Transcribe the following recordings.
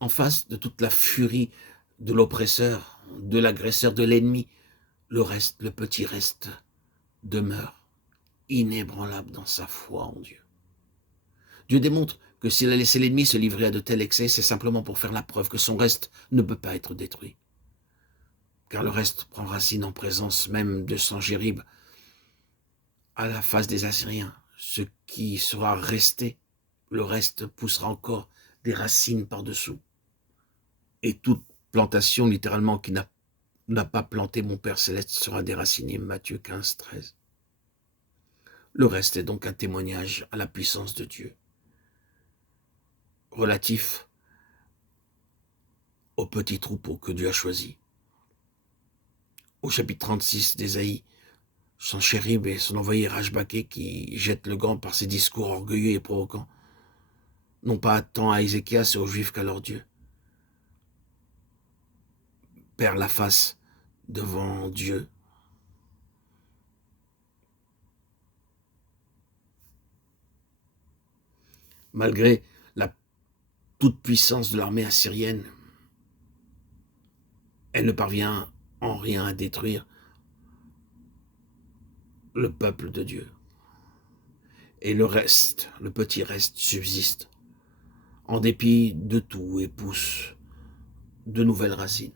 En face de toute la furie de l'oppresseur, de l'agresseur, de l'ennemi, le petit reste, demeure inébranlable dans sa foi en Dieu. Dieu démontre que s'il a laissé l'ennemi se livrer à de tels excès, c'est simplement pour faire la preuve que son reste ne peut pas être détruit. Car le reste prend racine en présence même de Sangérib à la face des Assyriens. Ce qui sera resté, le reste poussera encore des racines par-dessous. Et toute plantation, littéralement, qui n'a pas planté mon Père Céleste sera déracinée. Matthieu 15, 13. Le reste est donc un témoignage à la puissance de Dieu, relatif au petit troupeau que Dieu a choisi. Au chapitre 36 d'Ésaïe, Sanchérib et son envoyé Rashbaké qui jette le gant par ses discours orgueilleux et provoquants, non pas tant à Ézéchias et aux Juifs qu'à leur Dieu, perd la face devant Dieu. Malgré la toute-puissance de l'armée assyrienne, elle ne parvient en rien à détruire le peuple de Dieu. Et le reste, le petit reste, subsiste, en dépit de tout, et pousse de nouvelles racines.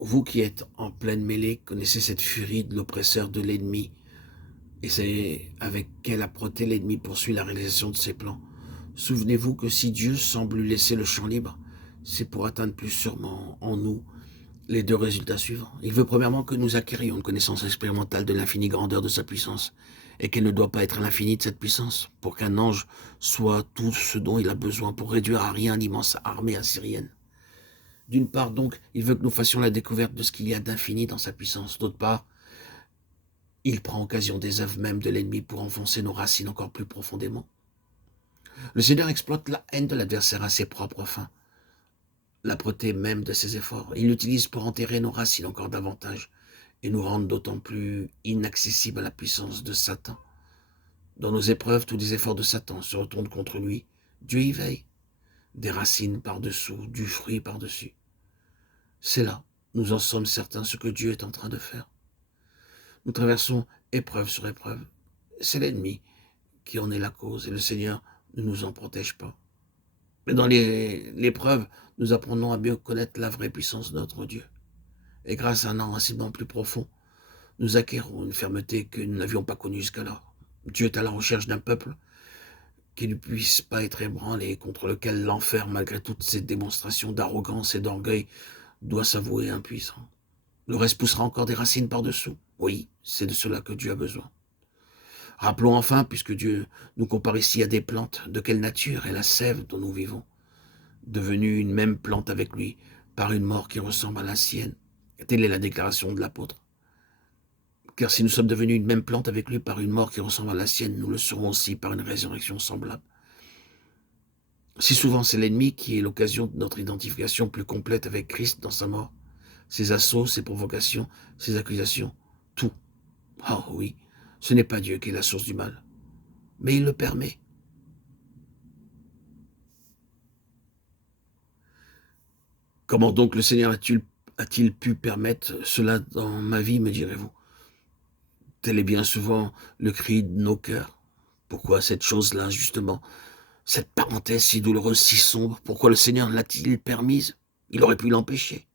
Vous qui êtes en pleine mêlée, connaissez cette furie de l'oppresseur, de l'ennemi, et c'est avec quelle âpreté l'ennemi poursuit la réalisation de ses plans. Souvenez-vous que si Dieu semble lui laisser le champ libre, c'est pour atteindre plus sûrement en nous les deux résultats suivants. Il veut premièrement que nous acquérions une connaissance expérimentale de l'infinie grandeur de sa puissance, et qu'elle ne doit pas être l'infini de cette puissance, pour qu'un ange soit tout ce dont il a besoin pour réduire à rien l'immense armée assyrienne. D'une part donc, il veut que nous fassions la découverte de ce qu'il y a d'infini dans sa puissance. D'autre part, il prend occasion des œuvres mêmes de l'ennemi pour enfoncer nos racines encore plus profondément. Le Seigneur exploite la haine de l'adversaire à ses propres fins, l'âpreté même de ses efforts. Il l'utilise pour enterrer nos racines encore davantage et nous rendre d'autant plus inaccessibles à la puissance de Satan. Dans nos épreuves, tous les efforts de Satan se retournent contre lui. Dieu y veille. Des racines par-dessous, du fruit par-dessus. C'est là, nous en sommes certains, ce que Dieu est en train de faire. Nous traversons épreuve sur épreuve. C'est l'ennemi qui en est la cause et le Seigneur ne nous en protège pas. Mais dans l'épreuve, nous apprenons à bien connaître la vraie puissance de notre Dieu. Et grâce à un enracinement plus profond, nous acquérons une fermeté que nous n'avions pas connue jusqu'alors. Dieu est à la recherche d'un peuple qui ne puisse pas être ébranlé, contre lequel l'enfer, malgré toutes ces démonstrations d'arrogance et d'orgueil, doit s'avouer impuissant. Le reste poussera encore des racines par-dessous. Oui, c'est de cela que Dieu a besoin. Rappelons enfin, puisque Dieu nous compare ici à des plantes, de quelle nature est la sève dont nous vivons, devenue une même plante avec lui, par une mort qui ressemble à la sienne. Telle est la déclaration de l'apôtre. Car si nous sommes devenus une même plante avec lui par une mort qui ressemble à la sienne, nous le serons aussi par une résurrection semblable. Si souvent c'est l'ennemi qui est l'occasion de notre identification plus complète avec Christ dans sa mort, ses assauts, ses provocations, ses accusations, tout. Oh oui, ce n'est pas Dieu qui est la source du mal, mais il le permet. Comment donc le Seigneur a-t-il pu permettre cela dans ma vie, me direz-vous? Tel est bien souvent le cri de nos cœurs. Pourquoi cette chose-là, justement, cette parenthèse si douloureuse, si sombre, pourquoi le Seigneur l'a-t-il permise? Il aurait pu l'empêcher.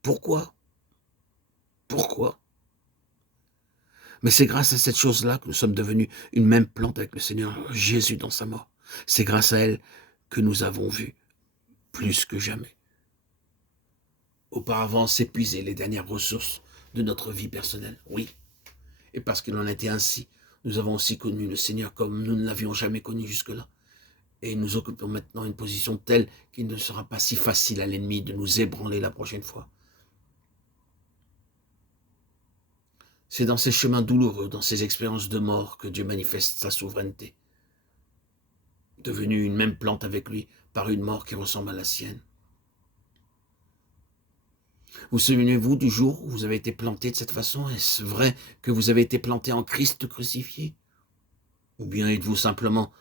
Pourquoi? Pourquoi? Mais c'est grâce à cette chose-là que nous sommes devenus une même plante avec le Seigneur Jésus dans sa mort. C'est grâce à elle que nous avons vu plus que jamais. Auparavant, s'épuisaient les dernières ressources de notre vie personnelle. Oui. Et parce qu'il en a été ainsi, nous avons aussi connu le Seigneur comme nous ne l'avions jamais connu jusque-là. Et nous occupons maintenant une position telle qu'il ne sera pas si facile à l'ennemi de nous ébranler la prochaine fois. C'est dans ces chemins douloureux, dans ces expériences de mort que Dieu manifeste sa souveraineté. Devenu une même plante avec lui par une mort qui ressemble à la sienne. Vous souvenez-vous du jour où vous avez été planté de cette façon? Est-ce vrai que vous avez été planté en Christ crucifié? Ou bien êtes-vous simplement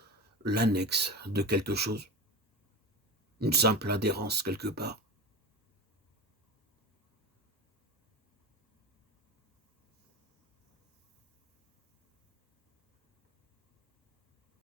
l'annexe de quelque chose? une simple adhérence quelque part.